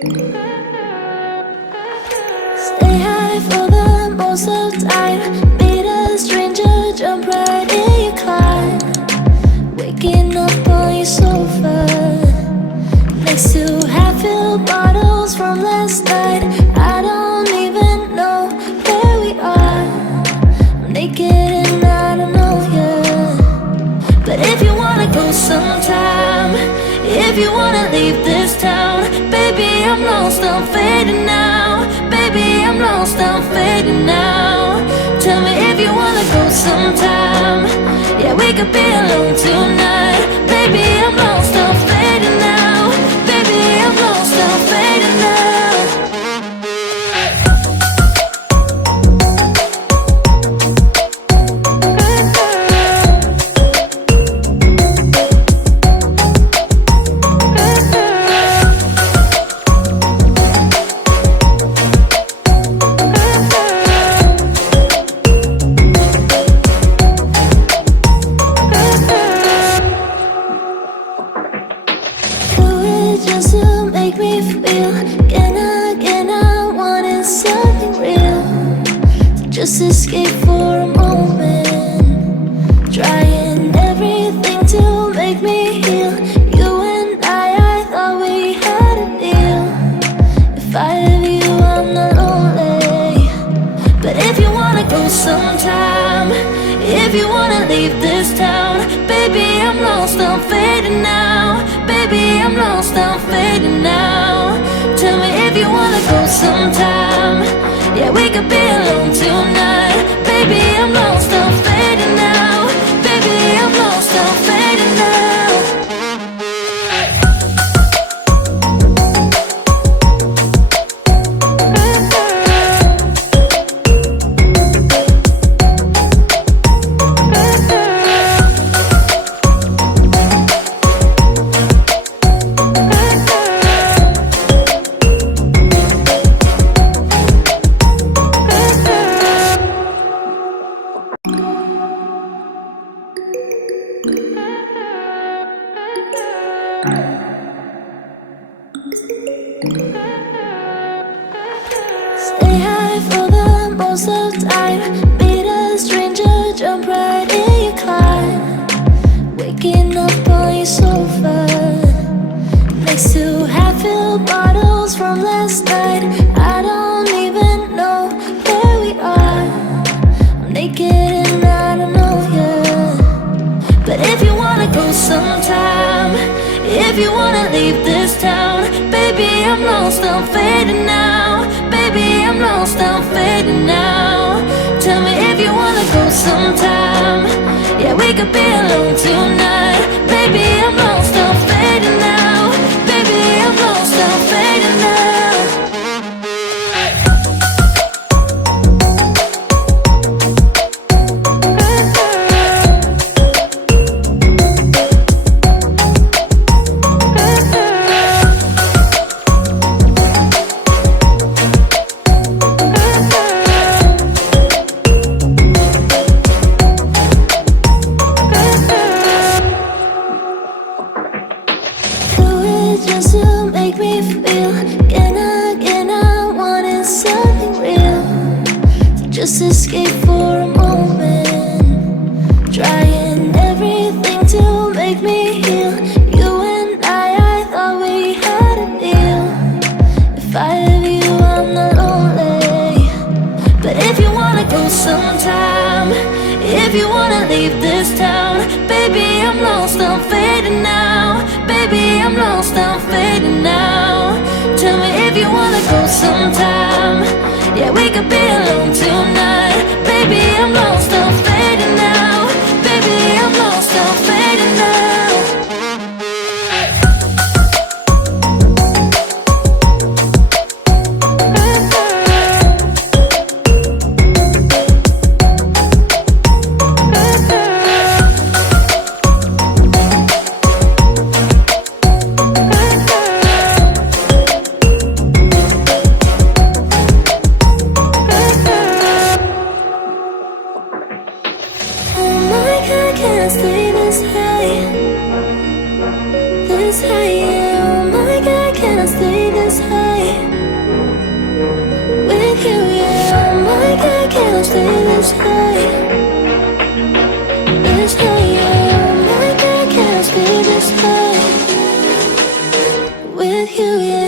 Stay high for the most of time. Meet a stranger, jump right in your car. Waking up on your sofa next to half-filled bottles from last night. I don't even know where we are. I'm naked and I don't know you. But if you wanna go sometime, if you wanna leave this town, baby, I'm lost, I'm fading now. Baby, I'm lost, I'm fading now. Tell me if you wanna go sometime. Yeah, we could be alone tonight. Baby, I'm lost, I'm fading now. Baby, I'm lost, I'm fading now. Just to make me feel again, I wanted something real. Just escape for a moment, trying everything to make me heal. You and I thought we had a deal. If I have you, I'm not lonely. But if you wanna go sometime, if you wanna leave this town, baby, I'm lost, I'm fading now. Baby, I'm lost, I'm fading now. Tell me if you wanna go sometime. Yeah, we could be alone tonight. Baby, I'm lost, I'm fading now. Baby, I'm lost, I'm fading now. Stay high for the most of time. Meet a stranger, jump right in your car. Waking up on your sofa next to half-filled bottles from last night. I don't even know where we are. I'm naked and I don't know you. But if you wanna go sometime, if you wanna leave this town, baby, I'm lost, I'm fading now. Baby, I'm lost, I'm fading now. Tell me if you wanna go sometime. Yeah, we could be alone tonight. Baby, I'm lost, I'm fading now. Baby, I'm lost, I'm fading now. Just to make me feel again, I wanted something real. Just escape for a moment, trying everything to make me heal. You and I thought we had a deal. If I have you, I'm not lonely. But if you wanna go sometime, if you wanna leave this town, baby, I'm lost, I'm fading now. Baby, I'm lost, I'm fading now. Tell me if you wanna go sometime. Yeah, we could be alone tonight. Baby, I'm lost, I'm fading now. Baby, I'm lost, I'm fading now. with you, yeah.